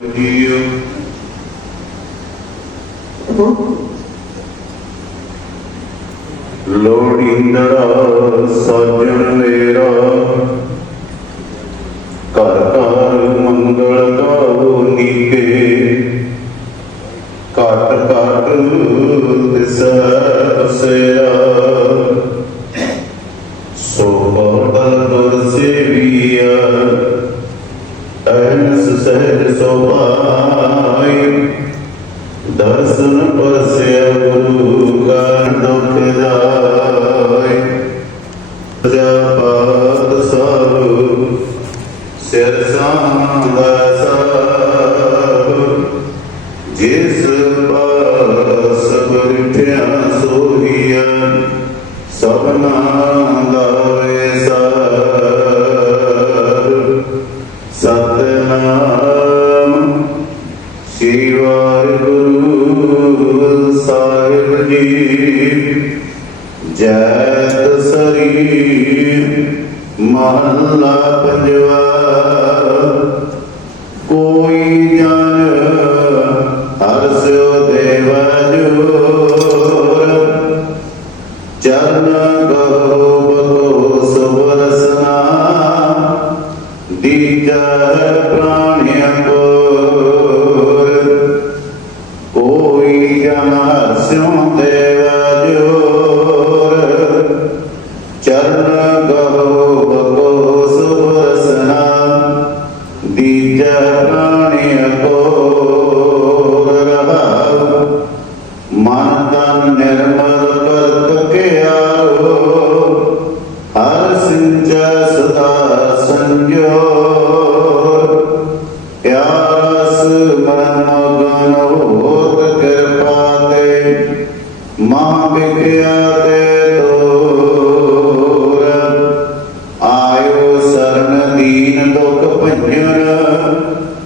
ਜੀਉ ਸਾਜਣ ਮੇਰਾ। ਘਰ ਘਰ ਮੰਗਲ ਗਾਵੋ ਨੀਕੇ। ਘਟ ਘਟ ਤਿਸ ਸੇਰਾ ਸੋ ਬਹੁਤਾ ਦੁਰ ਸੇਵੀਆ ਅਨਸ ਸਹਿਜ ਸੋਭਾਈ ਦਰਸ਼ਨ ਪਰਸਿਆ ਗੁਰੂ ਕਾ ਦੁਖ ਜਾਏ। ਜਪਤ ਸਭ ਸਿਰ ਸਾਂਦਾ ਸਭ ਜਿਸ ਪਾਸ ਬਰਿਠਿਆ ਸੋਹੀਆ ਸਭਨਾ ਸ੍ਰੀ ਵਾਹਿਗੁਰੂ ਸਾਹਿਬ ਜੀ ਜੈਤ ਸਰੀ ਮਹੱਲਾ ਪੰਜਵਾ, ਕੋਈ ਜਨ ਹਰ ਸਿਓ ਦੇਵ ਜੋਰ ਚਰਨ ਗਹੋ ਬਤੋ ਸੁਵਰਸਨਾ, ਦੀਜਾ ਪ੍ਰਾਣਿਆ ਕੋਈ ਜਨ ਦੇਵ ਜੋਰ ਚਰਨ ਗਹੋ ਬਤੋ ਸੁਵਰਸਨਾ ਦੀਜਾ ਪ੍ਰਾਣਿਆ ਕੋਰ ਰਹਾਉ। ਮਨ ਤਨ ਨਿਰਮਲ ਕਰਤ ਕੇ ਆਓ ਹਰ ਸਿੰਚਾ ਸਦਾ ਸੰਜੋ ਪਿਆਸ ਮਨ ਗਨ ਹੋਤ ਮਾਂ ਵਿਖਿਆ ਤੇ ਤੋਰ। ਆਇਓ ਸਰਨ ਦੀਨ ਦੁਖ ਭੰਜਨ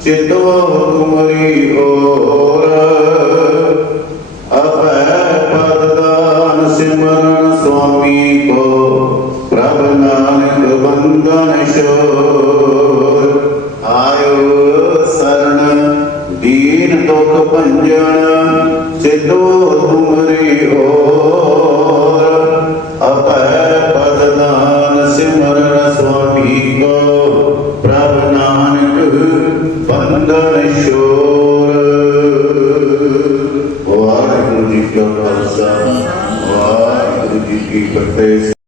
ਚਿਤੋ ਤੁਮਰੀ ਹੋਰ। ਅਭੈ ਪਦ ਦਾਨ ਸਿਮਰਨ ਸੁਆਮੀ ਕੋ, ਪ੍ਰਭ ਨਾਨਕ ਬੰਦਨ ਸ਼ੋਰ ਸੁਖ ਭੰਜਨ ਸਿੱਧੋ ਤੁਮਰੀ ਓਰ ਅਪੈ ਪਦ ਦਾਨ ਸਿਮਰਨ ਸੁਆਮੀ ਕੋ। ਪ੍ਰਭ ਨਾਨਕ ਬੰਦਨ ਸ਼ੋਰ ਵਾਹਿਗੁਰੂ ਜੀ ਕਾ ਖਾਲਸਾ, ਵਾਹਿਗੁਰੂ ਜੀ ਕੀ ਫਤਿਹ।